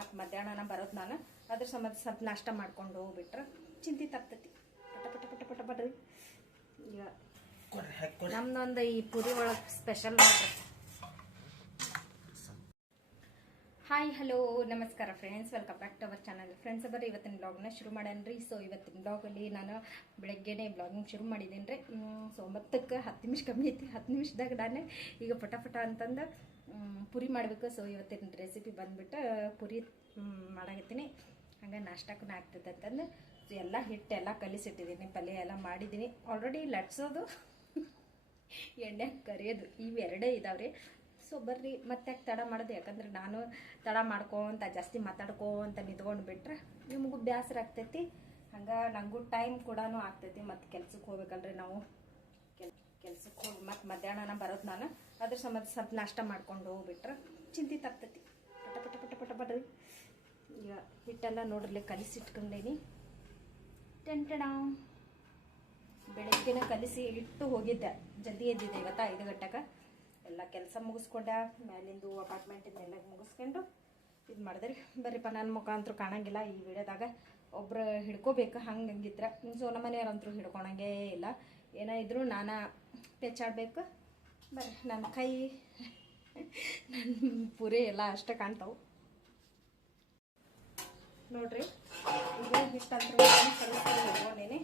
ಮತ್ತು ಮಧ್ಯಾಹ್ನ ಬರೋದು ನಾನು ಅದ್ರ ಸಂಬಂಧ ಸ್ವಲ್ಪ ನಾಷ್ಟ ಮಾಡ್ಕೊಂಡು ಹೋಗ್ಬಿಟ್ರೆ ಚಿಂತೆ ತಪ್ತತಿ. ಪಟ ಪಟ ಪಟ ಪಟ ಪಟ್ರಿ ಈಗ ನಮ್ದೊಂದು ಈ ಪುರಿ ಒಳಗೆ ಸ್ಪೆಷಲ್ ನೋಡ್ರಿ ಹಾಯ್ ಹಲೋ ನಮಸ್ಕಾರ friends welcome back to our channel friends ಅವರ ಇವತ್ತಿನ ಬ್ಲಾಗ್ನ ಶುರು ಮಾಡೇನ್ರಿ. ಸೊ ಇವತ್ತಿನ ಬ್ಲಾಗಲ್ಲಿ ನಾನು ಬೆಳಗ್ಗೆನೇ ಬ್ಲಾಗಿಂಗ್ ಶುರು ಮಾಡಿದ್ದೀನಿ ರೀ ಸೊ ಒಂಬತ್ತಕ್ಕೆ ಹತ್ತು ನಿಮಿಷ ಕಮ್ಮಿ ಐತಿ. ಹತ್ತು ನಿಮಿಷದಾಗ ನಾನೇ ಈಗ ಪಟ ಪಟ ಅಂತಂದು ಪುರಿ ಮಾಡಬೇಕು. ಸೊ ಇವತ್ತಿನ ರೆಸಿಪಿ ಬಂದುಬಿಟ್ಟು ಪುರಿ ಮಾಡಾಕತ್ತೀನಿ. ಹಂಗೆ ನಾಷ್ಟಕ್ಕೂ ಆಗ್ತೈತೆ ಅಂತಂದು ಸೊ ಎಲ್ಲ ಹಿಟ್ಟು ಎಲ್ಲ ಕಲಿಸಿಟ್ಟಿದ್ದೀನಿ ಪಲ್ಯ ಎಲ್ಲ ಮಾಡಿದ್ದೀನಿ ಆಲ್ರೆಡಿ ಲಟ್ಸೋದು, ಎಣ್ಣೆ ಕರಿಯೋದು. ಇವೆರಡೇ ಇದಾವ್ರಿ. ಸೊ ಬರ್ರಿ, ಮತ್ತೆ ತಡ ಮಾಡೋದು? ಯಾಕಂದ್ರೆ ನಾನು ತಡ ಮಾಡ್ಕೊಂತ, ಜಾಸ್ತಿ ಮಾತಾಡ್ಕೊಂತ ನಿಂತ್ಕೊಂಡು ಬಿಟ್ರೆ ನಿಮಗೂ ಬೇಸರ ಆಗ್ತೈತಿ. ಹಂಗೆ ನನಗೂ ಟೈಮ್ ಕೂಡ ಆಗ್ತೈತಿ. ಮತ್ತು ಕೆಲ್ಸಕ್ಕೆ ಹೋಗ್ಬೇಕಲ್ರಿ ನಾವು. ಕೆಲ್ ಕೆಲ್ಸಕ್ಕೆ ಹೋಗಿ, ಮತ್ತು ಮಧ್ಯಾಹ್ನ ಬರೋದು ನಾನು. ಅದ್ರ ಸಂಬಂಧ ಸ್ವಲ್ಪ ನಾಷ್ಟ ಮಾಡ್ಕೊಂಡು ಹೋಗ್ಬಿಟ್ರೆ ಚಿಂತೆ ತಪ್ತೈತಿ ಪಟ ಪಟ ಪಟ ಪಟ ಪಟ್ರಿ ಈಗ ಹಿಟ್ಟೆಲ್ಲ ನೋಡ್ರಲಿ ಕಲಿಸಿಟ್ಕೊಂಡೇನಿ ಟೆಂಟಣ ಬೆಳಗ್ಗೆನ ಕಲಿಸಿ ಇಟ್ಟು ಹೋಗಿದ್ದೆ. ಜಲ್ದಿ ಎದ್ದಿದ್ದೆ ಇವತ್ತು ಐದು ಗಂಟೆಗೆ ಎಲ್ಲ ಕೆಲಸ ಮುಗಿಸ್ಕೊಂಡೆ ಮ್ಯಾಲಿಂದು ಅಪಾರ್ಟ್ಮೆಂಟಿಂದ ಮುಗಿಸ್ಕೊಂಡು ಇದು ಮಾಡಿದ್ರಿ ಬರ್ರಿಪ್ಪ ನನ್ನ ಮುಖ ಅಂತೂ ಕಾಣಂಗಿಲ್ಲ ಈ ವಿಡಿಯೋದಾಗ. ಒಬ್ರು ಹಿಡ್ಕೋಬೇಕು, ಹಂಗೆ ಹಂಗಿದ್ರೆ. ಸೊ, ನಮ್ಮ ಮನೆಯವ್ರಂತೂ ಹಿಡ್ಕೊಳಂಗೇ ಇಲ್ಲ. ಏನೋ ಇದ್ರೂ ನಾನು ಪೆಚ್ಚಾಡ್ಬೇಕು. ಬರ್ರಿ ನನ್ನ ಕೈ ನನ್ನ ಪೂರಿ ಎಲ್ಲ ಅಷ್ಟೇ ಕಾಣ್ತಾವೆ. ನೋಡ್ರಿ, ಇದು ಹಿಟ್ಟಂತ್ರ ಹಿಡ್ಕೊಂಡೇನೆ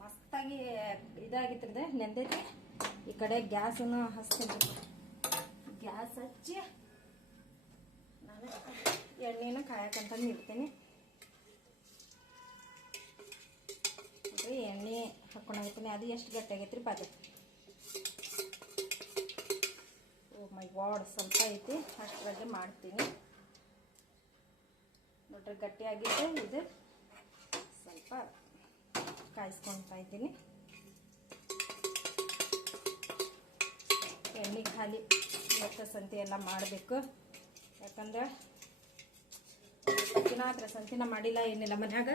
ಮಸ್ತಾಗಿ ಇದಾಗಿತ್ತಿರದೆ ನೆಂದೈತಿ. ಈ ಕಡೆ ಗ್ಯಾಸನ್ನು ಹಚ್ತೀನಿ ಗ್ಯಾಸ್ ಹಚ್ಚಿ ನಾನು ಎಣ್ಣೆನ ಕಾಯಕಂತಂದು ಇಡ್ತೀನಿ ಎಣ್ಣೆ ಹಾಕ್ಕೊಂಡಾಗಿರ್ತೀನಿ ಅದು ಎಷ್ಟು ಗಟ್ಟಿ ಆಗೈತ್ರಿ ಬಾಜು ಓ ಮೈ ವಾಡ್ ಸ್ವಲ್ಪ ಐತಿ. ಅಷ್ಟರಾಗೆ ಮಾಡ್ತೀನಿ. ನೋಡ್ರಿ ಗಟ್ಟಿ ಆಗಿದೆ ಇದು. ಸ್ವಲ್ಪ ಕಾಯಿಸ್ಕೊಳ್ತಾ ಇದ್ದೀನಿ. ಖಾಲಿ ಇವತ್ತು ಸಂತಿ ಎಲ್ಲ ಮಾಡಬೇಕು. ಯಾಕಂದ್ರೆ ದಿನ ಹತ್ರ ಸಂತಿನ ಮಾಡಿಲ್ಲ, ಏನಿಲ್ಲ ಮನ್ಯಾಗ.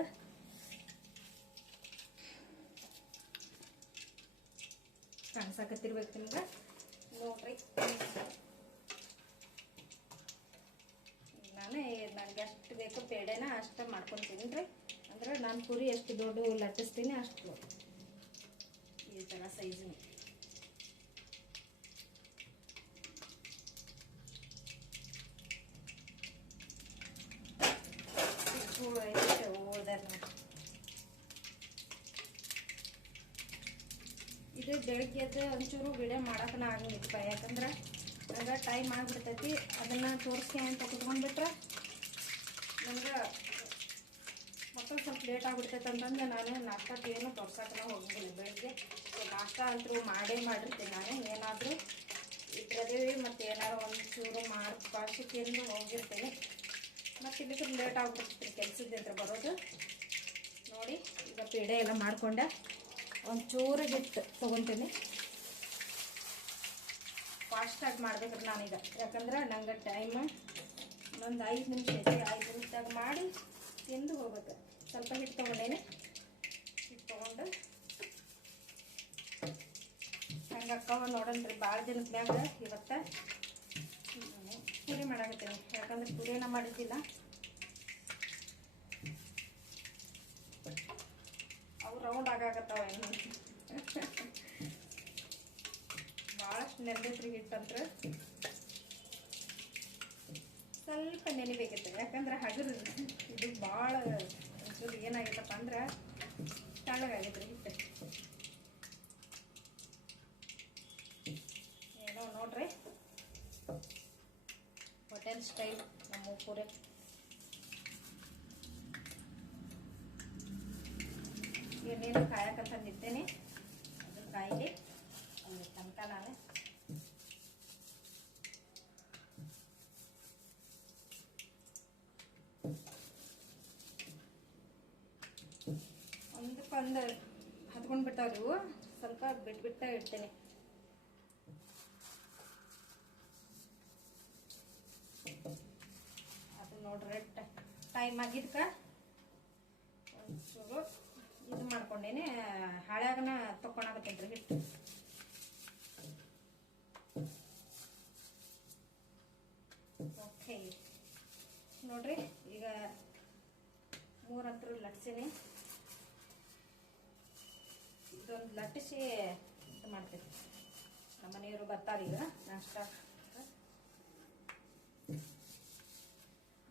ಕಾಣಿಸಾಕತ್ತಿರ್ಬೇಕು ನಿಮ್ಗೆ? ನೋಡ್ರಿ. ನಾನು ನನಗೆ ಎಷ್ಟು ಬೇಕು ಪೇಡೆನ ಅಷ್ಟು ಮಾಡ್ಕೊತೀನಿ ರೀ ಅಂದ್ರೆ ನಾನು ಕುರಿ ಎಷ್ಟು ದೊಡ್ಡ ಲಟ್ಟಿಸ್ತೀನಿ ಅಷ್ಟು. ಈ ಥರ ಸೈಜಿನ ಒಂಚೂರು ಎದ್ದು ಒಂಚೂರು ವಿಡಿಯೋ ಮಾಡಕ್ಕನ ಆಗಂಗಿತ್ತಪ್ಪ ಯಾಕಂದ್ರೆ ನನಗೆ ಟೈಮ್ ಆಗಿಬಿಡ್ತೈತಿ. ಅದನ್ನು ತೋರಿಸ್ಕೆ ಅಂತ ಕುತ್ಕೊಂಡ್ಬಿಟ್ರೆ ನನಗೆ ಮಕ್ಕಳು ಸ್ವಲ್ಪ ಲೇಟ್ ಆಗಿಬಿಡ್ತೈತೆ ಅಂತಂದ್ರೆ ನಾನು ನಾಷ್ಟಕ್ಕೆ ಏನು ತೋರ್ಸೋಕೆ ಬೆಳಗ್ಗೆ ಸೊ ನಾಷ್ಟ ಅಂತೂ ಮಾಡೇ ಮಾಡಿರ್ತೀನಿ ನಾನು. ಏನಾದರೂ ಇದ್ರದೇವಿ ಮತ್ತು ಏನಾದ್ರು ಒಂದು ಚೂರು ಮಾಡಿ ಪಾಶಿ ತಿಂದು ಹೋಗಿರ್ತೀನಿ. ಮತ್ತು ಸ್ವಲ್ಪ ಲೇಟ್ ಆಗಿಬಿಡ್ತೀನಿ ಕೆಲಸದಿಂದ ಬರೋದು. ನೋಡಿ, ಈಗ ಪೇಡೆ ಎಲ್ಲ ಮಾಡಿಕೊಂಡೆ. ಒಂದು ಚೂರು ಹಿಟ್ಟು ತೊಗೊತೀನಿ ಫಾಸ್ಟಾಗಿ ಮಾಡ್ಬೇಕ್ರಿ ನಾನೀಗ ಯಾಕಂದ್ರೆ ನಂಗೆ ಟೈಮ್ ಒಂದು ಐದು ನಿಮಿಷ ಐದು ನಿಮಿಷದಾಗ ಮಾಡಿ ತಿಂದು ಹೋಗ್ಬೇಕು. ಸ್ವಲ್ಪ ಹಿಟ್ಟು ತೊಗೊಂಡೇನೆ. ಹಿಟ್ಟು ತೊಗೊಂಡು ಹಂಗೆ ಅಕ್ಕವ ರೀ ಭಾಳ ದಿನದ ಮ್ಯಾಗ ಇವತ್ತು ಪೂರಿ ಮಾಡಾಕತ್ತೀನಿ. ಯಾಕಂದ್ರೆ ಪೂರಿನ ಮಾಡಿದ್ದಿಲ್ಲ. ರೌಂಡ್ ಆಗಾಕತ್ತಾವ ಏನು ಭಾಳಷ್ಟು ನೆನೆದೈತ್ರಿ ಹಿಟ್ಟಂತ್ರ. ಸ್ವಲ್ಪ ನೆನಿಬೇಕಿತ್ತು ಯಾಕಂದ್ರೆ ಹಗರು ಇದು ಭಾಳ ಒಂಚೂರು ಏನಾಗೈತಪ್ಪ ಅಂದ್ರೆ ತಳ್ಳಗಾಗೈತ್ರಿ ಹಿಟ್ಟು. ಏನೋ ನೋಡ್ರಿ. ಹೋಟೆಲ್ ಸ್ಟೈಲ್ ನಮ್ಮ ಪೂರೆ ಎಣ್ಣೆನು ಕಾಯಕ ನಿದ್ದೇನೆ ಅದು ಕಾಯಿಲೆ ಒಂದು ತನಕ ನಾನು. ಒಂದಕ್ಕೊಂದು ಹತ್ಕೊಂಡು ಬಿಡ್ತಾವ್ರಿ ಇವು. ಸ್ವಲ್ಪ ಬಿಟ್ಟು ಬಿಟ್ಟ ಇಡ್ತೇನೆ. ಅದು ನೋಡ್ರಿ, ಟೈಮ್ ಆಗಿದ್ಕ ಒಂಚೂರು ಮಾಡ್ಕೊಂಡೇನೆ ಹಳ್ಯಾಗನ ತಕ್ಕೊಳಕತ್ತೈತ್ರಿ ಹಿಟ್ಟು. ಓಕೆ ನೋಡ್ರಿ, ಈಗ ಮೂರು ಹತ್ರ ಲಟ್ಸೀನಿ. ಇದೊಂದು ಲಟ್ಟಿಸಿ ಇದು ಮಾಡ್ತೀನಿ. ನಮ್ಮ ಮನೆಯವರು ಬರ್ತಾರೆ ಈಗ, ನಾಷ್ಟ.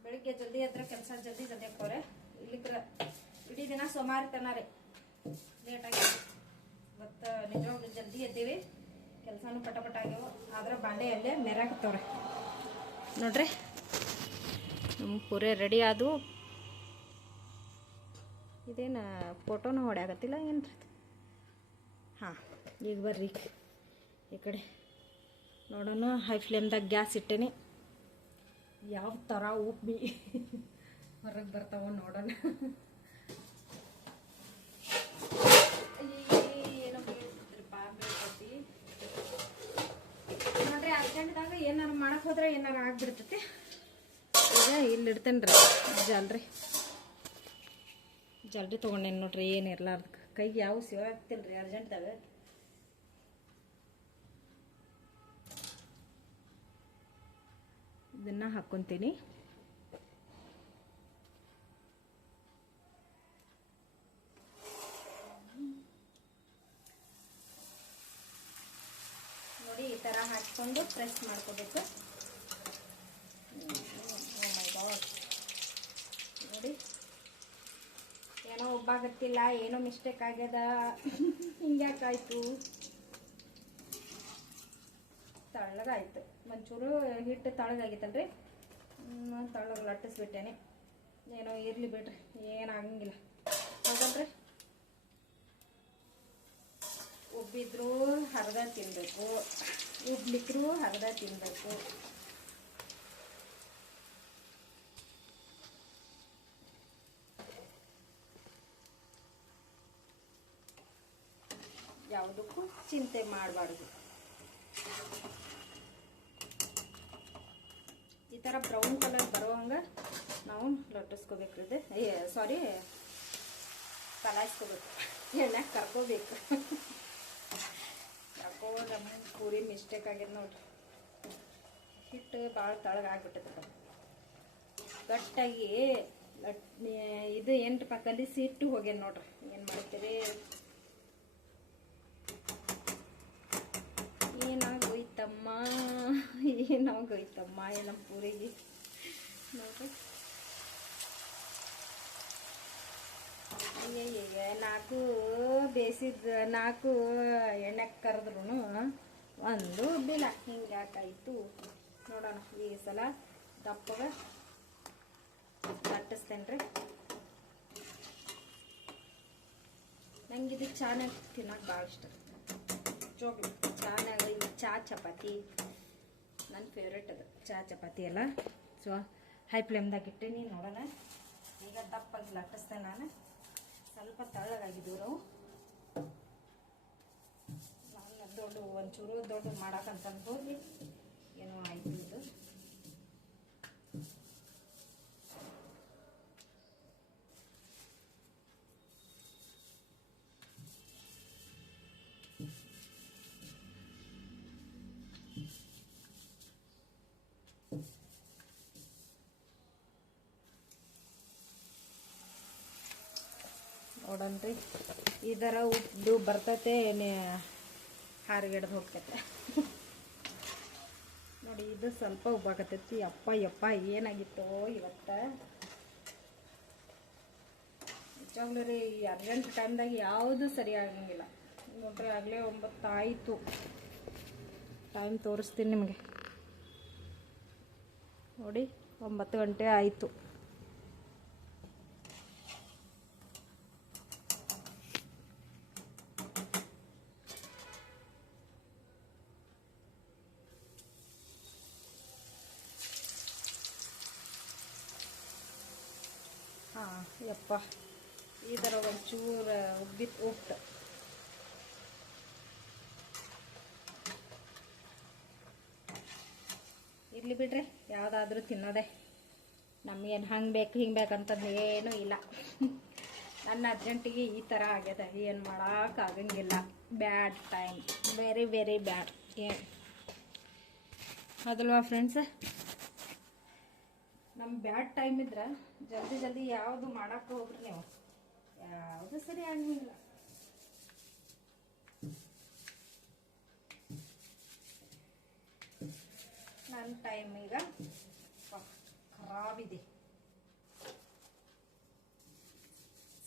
ಬೆಳಿಗ್ಗೆ ಜಲ್ದಿ ಅದ್ರ ಕೆಲಸ ಜಲ್ದಿ ಜಲ್ದಿ ಹಾಕೋರೆ ಇಲ್ಲಿ ಇಡೀ ದಿನ ಸೋಮಾರಿತನ ರೀ. ಲೇಟಾಗಿ ಮತ್ತು ನಿಜವಾಗ್ಲೂ ಜಲ್ದಿ ಎದ್ದೀವಿ ಕೆಲಸನೂ ಪಟ ಪಟ ಆಗ್ಯಾವ. ಆದ್ರೆ ಬಾಂಡೆ ಅಲ್ಲೇ ಮೆರಾಕತ್ತವ್ರೆ. ನೋಡ್ರಿ ನಮ್ಮ ಪೂರೆ ರೆಡಿ ಆದವು. ಇದೇನು ಫೋಟೋನ ಹೊಡ್ಯಾಗತ್ತಿಲ್ಲ ಏನು ಹಾಂ, ಈಗ ಬರ್ರಿ ಈ ಕಡೆ. ನೋಡೋಣ ಹೈ ಫ್ಲೇಮ್ದಾಗ ಗ್ಯಾಸ್ ಇಟ್ಟೇನಿ. ಯಾವ ಥರ ಉಪ್ಪಿ ಹೊರಗೆ ಬರ್ತಾವ ನೋಡೋಣ. ಅರ್ಜೆಂಟ್ದಾಗ ಏನಾರು ಮಾಡಕ್ ಹೋದ್ರೆ ಏನಾರು ಆಗ್ಬಿಡ್ತೈತಿ? ಈಗ ಇಲ್ಲಿ ಇಡ್ತೇನೆ ರೀ, ಜಲ್ರಿ. ಜಲ್ರಿ ತೊಗೊಂಡೇನಿ ನೋಡ್ರಿ, ಏನು ಇರ್ಲಾರ್ದ. ಕೈಗೆ ಯಾವ ಸೇವೆ ಆಗ್ತಿಲ್ಲ ರೀ, ಅರ್ಜೆಂಟ್ದಾಗ? ಇದನ್ನ ಹಾಕ್ಕೊಂತೀನಿ ನೋಡಿ ಈ ಥರ ಹಾಕ್ಕೊಂಡು ಪ್ರೆಸ್ ಮಾಡ್ಕೋಬೇಕು ನೋಡಿ ಏನೋ ಒಬ್ಬಾಗತ್ತಿಲ್ಲ ಏನೋ ಮಿಸ್ಟೇಕ್ ಆಗ್ಯದ ಹಿಂಗ್ಯಾಕಾಯ್ತು ತಳ್ಳಗಾಯ್ತು ಒಂಚೂರು ಹಿಟ್ಟು ತಳ್ಳಗಾಗಿತ್ತಲ್ರಿ ತಳ್ಳಗ ಲಟ್ಟಿಸ್ಬಿಟ್ಟೇನೆ ಏನೋ ಇರಲಿ ಬಿಡ್ರಿ ಏನಾಗಂಗಿಲ್ಲ ಹೌದಲ್ರಿ ಉಬ್ಬಿದ್ರು ಹರ್ದ ತಿನ್ಬೇಕು ಉಬ್ಲಿಕ್ರು ಹರ್ದ ತಿನ್ನಬೇಕು ಯಾವುದಕ್ಕೂ ಚಿಂತೆ ಮಾಡಬಾರ್ದು. ಈ ಥರ ಬ್ರೌನ್ ಕಲರ್ ಬರೋಂಗೆ ನಾವು ಲಟ್ಟಿಸ್ಕೋಬೇಕ್ರಿ ಇದು. ಏ ಸಾರಿ ಕಲಾಯಿಸ್ಕೋಬೇಕು ಎಣ್ಣೆ ಕರ್ಕೋಬೇಕು. ಯಾಕೋ ನಮ್ಮ ಪೂರಿ ಮಿಸ್ಟೇಕ್ ಆಗಿದೆ ನೋಡ್ರಿ. ಹಿಟ್ಟು ಭಾಳ ತಳಗ ಆಗ್ಬಿಟ್ಟದ ಗಟ್ಟಾಗಿ ಲಟ್ ಇದು ಎಂಟು ಕಲಿಸಿ ಸಿಟ್ಟು ಹೋಗ್ಯಾನ ನೋಡ್ರಿ. ಏನು ಮಾಡ್ತೀರಿ? ಏನಾಗೋಯ್ತಮ್ಮ? ಏನಾಗೋಯ್ತಮ್ಮ? ನಮ್ಮ ಪೂರಿಗೆ. ನೋಡ್ರಿ. ನಾಲ್ಕು ಬೇಯಿಸಿದ ನಾಲ್ಕು ಎಣ್ಣೆ ಕರೆದ್ರು ಒಂದು ಬಿಲ. ಹಿಂಗಾಕಾಯ್ತು ನೋಡೋಣ ಈ ಸಲ ದಪ್ಪಗ ಲಟ್ಟಿಸ್ತೇನೆ ರೀ ನಂಗೆ ಇದು ಚೆನ್ನಾಗಿ ತಿನ್ನೋಕೆ ಭಾಳ ಇಷ್ಟ. ಚೋಗ್ಲಿ ಚಾನಾಗ ಇದು ಚಾ ಚಪಾತಿ ನನ್ನ ಫೇವ್ರೇಟ್ ಅದು. ಚಾ ಚಪಾತಿ ಎಲ್ಲ ಸೊ ಹೈ ಫ್ಲೇಮ್ದಾಗ ಇಟ್ಟೀನಿ, ನೋಡೋಣ. ಈಗ ದಪ್ಪಗೆ ಲಟ್ಟಿಸ್ತೇನೆ ನಾನು. ಸ್ವಲ್ಪ ತಳ್ಳಗಾಗಿದ್ದವು ನಾವು ನಾನು ದೊಡ್ಡ ಒಂಚೂರು ದೊಡ್ಡ ಮಾಡಕ್ಕಂತಂದು ಏನೋ ಆಯಿತು ಇದು. ನೋಡನ್ರಿ ಥರ ಉದ್ದು ಬರ್ತೈತೆ ಹಾರಿಗೆಡ್ದು ಹೋಗ್ತೈತೆ. ನೋಡಿ, ಇದು ಸ್ವಲ್ಪ ಉಬ್ಬಾಕತ್ತೈತಿ. ಅಪ್ಪ, ಯಪ್ಪ, ಏನಾಗಿತ್ತೋ ಇವತ್ತು. ನಿಜವಾಗ್ಲೂ ರೀ, ಈ ಅರ್ಜೆಂಟ್ ಟೈಮ್ದಾಗ ಯಾವುದು ಸರಿ ಆಗಂಗಿಲ್ಲ. ನೋಡ್ರಿ, ಆಗಲೇ ಒಂಬತ್ತು ಆಯಿತು ಟೈಮ್ ತೋರಿಸ್ತೀನಿ ನಿಮಗೆ. ನೋಡಿ, ಒಂಬತ್ತು ಗಂಟೆ ಆಯಿತು. ಹಾಂ ಯಪ್ಪ ಈ ಥರ ಒಂಚೂರು ಉಬ್ಬಿತ್ತು ಉಪ್ಪು. ಇರಲಿ ಬಿಡ್ರಿ, ಯಾವುದಾದ್ರೂ ತಿನ್ನೋದೆ. ನಮಗೇನು ಹಂಗೆ ಬೇಕು, ಹಿಂಗೆ ಬೇಕಂತಂದು ಏನೂ ಇಲ್ಲ. ನನ್ನ ಅರ್ಜೆಂಟಿಗೆ ಈ ಥರ ಆಗ್ಯದ, ಏನು ಮಾಡೋಕ್ಕಾಗಂಗಿಲ್ಲ bad time very very bad. ಏನು? ಅದಲ್ವಾ ಫ್ರೆಂಡ್ಸ್ ನಮ್ಮ ಬ್ಯಾಡ್ ಟೈಮ್ ಇದ್ರೆ ಜಲ್ದಿ ಜಲ್ದಿ ಯಾವುದು ಮಾಡಕ್ಕೆ ಹೋಗ್ರಿ ನೀವು. ಯಾವುದು ಸರಿ ಆಗಂಗಿಲ್ಲ ನನ್ನ ಟೈಮ್ ಈಗ ಖರಾಬಿದೆ.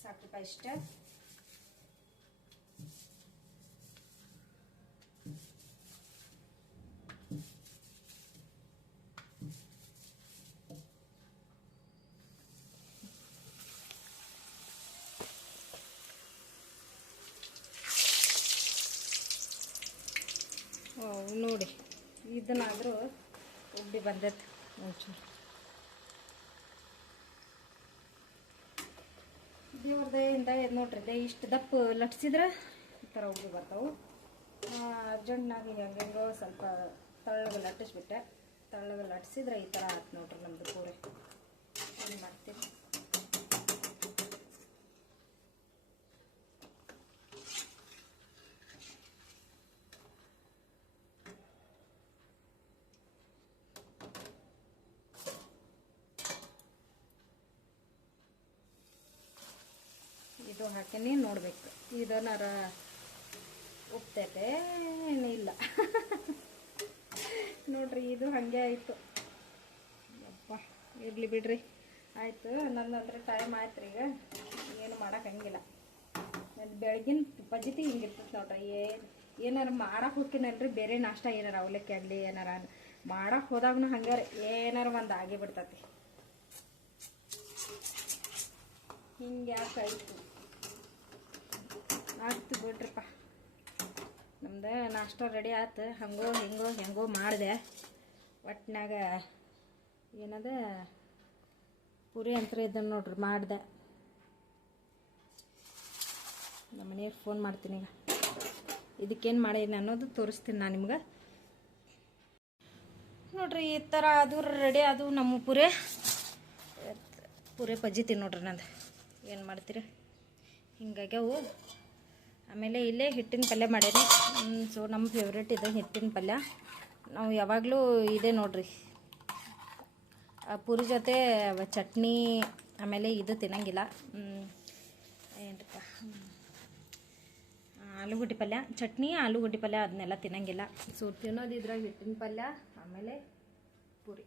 ಸಾಕು ಇಷ್ಟ ಓ, ನೋಡಿ, ಇದನ್ನಾದರೂ ಉಬ್ಬಿ ಬಂದೈತೆ. ಒಂಚೂರು. ದೇವ್ರ ದಯಿಂದ ನೋಡ್ರಿ, ದೇ ಇಷ್ಟು ದಪ್ಪ ಲಟ್ಸಿದ್ರೆ ಈ ಥರ ಉಬ್ಬಿ ಬರ್ತಾವೆ. ಅರ್ಜೆಂಟ್ನಾಗಿ ಹೆಂಗೆಂಗೋ ಸ್ವಲ್ಪ ತಳ್ಳಗೆ ಲಟ್ಟಿಸ್ಬಿಟ್ಟೆ. ತಳ್ಳಗೆ ಲಟ್ಸಿದ್ರೆ ಈ ಥರ ಆಯ್ತು ನೋಡ್ರಿ ನಮ್ಮದು ಪೂರೆ. ಏನು ಮಾಡ್ತೀವಿ ಇದು ಹಾಕಿನಿ, ನೋಡ್ಬೇಕು. ಇದನ್ನಾರ ಉಪ್ತೈತೆ ಇಲ್ಲ. ನೋಡ್ರಿ, ಇದು ಹಾಗೆ ಆಯಿತು. ಅಪ್ಪ ಇರಲಿ ಬಿಡ್ರಿ. ಆಯಿತು ನಂದಂದ್ರೆ ಟೈಮ್ ಆಯ್ತು ಈಗ. ಏನು ಮಾಡೋಕ್ಕಂಗಿಲ್ಲ ಬೆಳಗಿನ ಪದ್ಧತಿ ಹಿಂಗಿರ್ತದೆ ನೋಡ್ರಿ, ಏನು, ಏನಾರು ಮಾಡಕ್ಕೆ ಹೋಗ್ತೀನಲ್ರಿ ಬೇರೆ ನಾಷ್ಟ ಏನಾರ ಅವಲಕ್ಕಿ ಆಗಲಿ, ಏನಾರ ಮಾಡಕ್ಕೆ ಹೋದಾಗೂ ಹಂಗಾರೆ ಏನಾರ ಒಂದು ಆಗಿಬಿಡ್ತತಿ ಹಿಂಗೆ ಯಾಕೆ ಆಯಿತು. ಆಯ್ತು ಬಿಡ್ರಪ್ಪ. ನಮ್ದು ನಾಷ್ಟ ರೆಡಿ ಆಯ್ತು ಹಂಗೋ ಹಿಂಗೋ ಹೆಂಗೋ ಮಾಡಿದೆ. ಒಟ್ಟಿನಾಗ ಏನದ? ಪುರಿ ಅಂತ ಇದನ್ನು ನೋಡ್ರಿ, ಮಾಡಿದೆ. ನಮ್ಮ ಫೋನ್ ಮಾಡ್ತೀನಿ ಈಗ. ಇದಕ್ಕೇನು ಮಾಡೀನಿ ಅನ್ನೋದು ತೋರಿಸ್ತೀನಿ ನಾನು ನಿಮ್ಗೆ. ನೋಡ್ರಿ, ಈ ಥರ ಅದು ರೆಡಿ ಅದು ನಮ್ಮ ಪುರೆ. ಪುರೆ ಪಜ್ಜಿತೀನಿ ನೋಡ್ರಿ ನಂದು. ಏನು ಮಾಡ್ತೀರಿ? ಹಿಂಗಾಗ್ಯಾವು. ಆಮೇಲೆ ಇಲ್ಲೇ ಹಿಟ್ಟಿನ ಪಲ್ಯ ಮಾಡೇನಿ ಸೊ ನಮ್ಮ ಫೇವ್ರೇಟ್ ಇದೆ ಹಿಟ್ಟಿನ ಪಲ್ಯ. ನಾವು ಯಾವಾಗಲೂ ಇದೆ ನೋಡ್ರಿ. ಆ ಪೂರಿ ಜೊತೆ ಚಟ್ನಿ ಆಮೇಲೆ ಇದು ತಿನ್ನಂಗಿಲ್ಲ. ಏನಪ್ಪ. ಆಲೂಗಡ್ಡೆ ಪಲ್ಯ. ಚಟ್ನಿ ಆಲೂಗಡ್ಡೆ ಪಲ್ಯ ಅದನ್ನೆಲ್ಲ ತಿನ್ನಂಗಿಲ್ಲ. ಸೊ ತಿನ್ನೋದು ಇದ್ರಾಗ ಹಿಟ್ಟಿನ ಪಲ್ಯ ಆಮೇಲೆ ಪೂರಿ.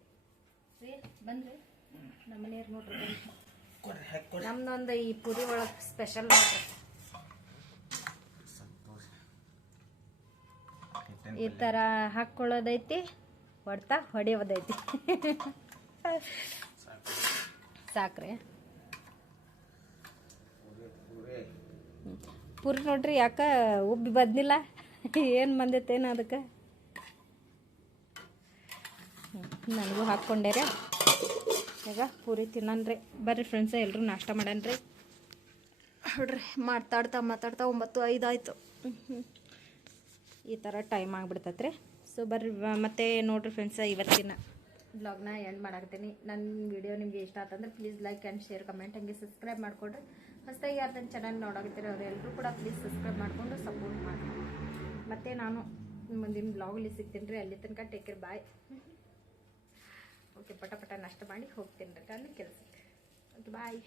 ರೀ ಬಂದ್ರಿ? ನಮ್ಮ ಮನೆಯವ್ರು ನೋಡ್ರಿ. ನಮ್ದೊಂದು ಈ ಪೂರಿ ಒಳಗೆ ಸ್ಪೆಷಲ್ ನೋಡ್ರಿ. ಈ ಥರ ಹಾಕ್ಕೊಳ್ಳೋದೈತಿ ಹೊಡ್ತಾ ಹೊಡೆಯೋದೈತಿ. ಸಾಕ್ರೆ. ಪುರಿ ನೋಡ್ರಿ ಯಾಕ ಉಬ್ಬಿ ಬಂದಿಲ್ಲ? ಏನು ಬಂದೈತೇನು ಅದಕ್ಕೆ? ನನಗೂ ಹಾಕ್ಕೊಂಡೇರೆ. ಈಗ ಪೂರಿ ತಿನ್ನನ್ರಿ. ಬರ್ರಿ ಫ್ರೆಂಡ್ಸ ಎಲ್ಲರೂ ನಾಷ್ಟ ಮಾಡನ್ರಿ. ನೋಡ್ರಿ, ಮಾತಾಡ್ತಾ ಮಾತಾಡ್ತಾ ಒಂಬತ್ತು ಐದು ಆಯಿತು. ಈ ಥರ ಟೈಮ್ ಆಗಿಬಿಡ್ತತ್ರಿ. ಸೊ ಬರ್ರಿ ಮತ್ತೆ ನೋಡ್ರಿ ಫ್ರೆಂಡ್ಸ ಇವತ್ತಿನ ಬ್ಲಾಗ್ನ ಎಂಡ್ ಮಾಡಾಕ್ತೀನಿ ನನ್ನ ವಿಡಿಯೋ ನಿಮಗೆ ಇಷ್ಟ ಆತಂದ್ರೆ please like and share comment ಹಂಗೆ ಸಬ್ಸ್ಕ್ರೈಬ್ ಮಾಡಿಕೊಡ್ರಿ. ಹೊಸದಾಗಿ ಯಾರ್ದನ್ನು ಚೆನ್ನಾಗಿ ನೋಡಾಕತ್ತೀರಿ ಅವ್ರು ಎಲ್ಲರೂ ಕೂಡ ಪ್ಲೀಸ್ ಸಬ್ಸ್ಕ್ರೈಬ್ ಮಾಡಿಕೊಂಡು ಸಪೋರ್ಟ್ ಮಾಡಿ ಮತ್ತು ನಾನು ಮುಂದಿನ ಬ್ಲಾಗಲ್ಲಿ ಸಿಗ್ತೀನಿ ರೀ. ಅಲ್ಲಿ ತನಕ ಟೇಕ್ ಕೇರ್ ಬಾಯ್ ಓಕೆ ಪಟ ಪಟ ನಷ್ಟ ಮಾಡಿ ಹೋಗ್ತೀನಿ ರೀ. ಅಲ್ಲಿ ಕೆಲಸಕ್ಕೆ. Okay bye